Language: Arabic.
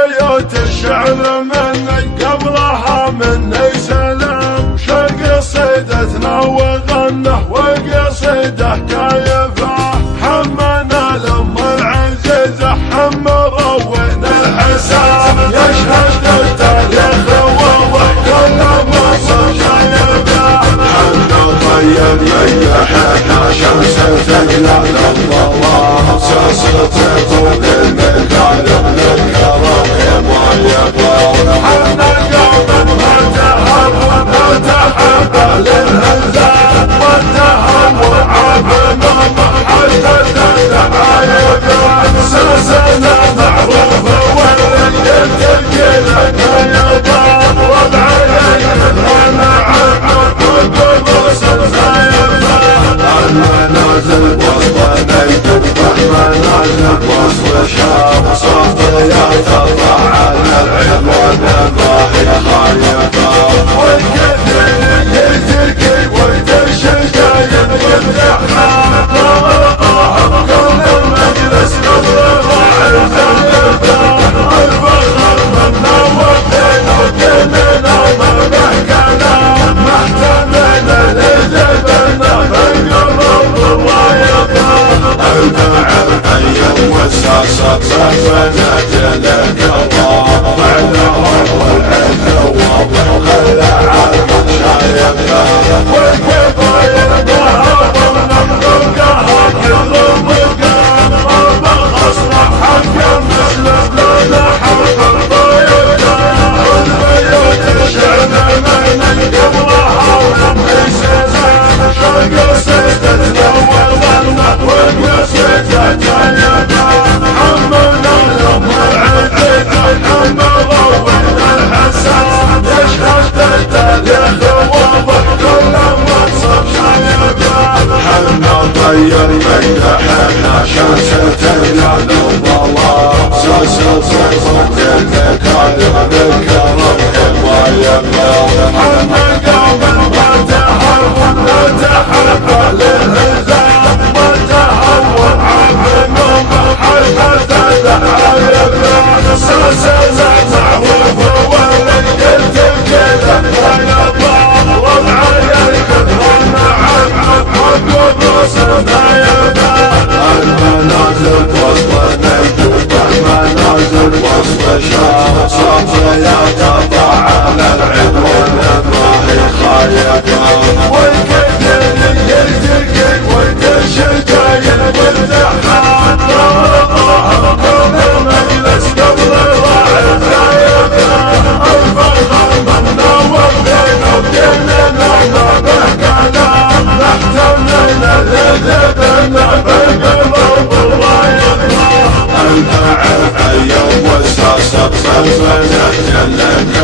والبيوت الشعر مني قبلها مني سلام. شق صيدتنا وغنه وقصيده كايفه، حمنا لام العزيزه حم روينا الحسام. يشهد التاريخ والله كل مصر شايفه، حنا طيب يحيى شمس تجلال الظلام. ساسة طول المكارم للكرم مضيفه، حنا قوم متهور متحب للهزام، والتهور عافنا محدد العايبه. ساسنا معروفه والرجل تلقينا نايبه، وبعيني انا عبد القدس الزايبه. المنازل وسط نيتك منازل وسط شام، صفيات الله على العيون باهي خايفه. والكثير يزكي ويتشجاين يمدحها، كل المجلس قبل راعي زايبه. الفخر منا وفينا وكلنا ما به كلام، محتمنا لجبلنا بالقلوب الرايبه. المعر حي والساسة صفنا جلك الله، معناهم والعز واضح خلى عالم شايبه. والكباير ظهر ونبض القهر يضرب القام، البخص حق مسلم لنا حق الضيقه. والبيوت الشعر مني قبلها ومني سلام. شق صيدتنا وغنه وقصيده كايفه، حمنا لام العزيزه حم روينا الحسام. يشهد التاريخ واضح كل مصر شايفه، حنا طيب يحيى شمس تجلال الظلام. ساسة صوت المكارم للكرم مضيفه، حنا قوم متهور متحب للهزام، والتهور عافنا محدد العايبه. ساسنا معروفه والرجل تلقينا نايبه، وبعيني انا عبد القدس الزايبه. المنازل وسط نيتك منازل وسط شام، صفيات الله على العيون باهي خايفه. والكثير يلتقي ويتشجاين يمدحها، كل المجلس قبل راعي زايبه. الفخر منا وفينا وكلنا ما به كلام، محتمنا لجبلنا بالقلوب الرايبه. المعر حي والساسة صفنا جلك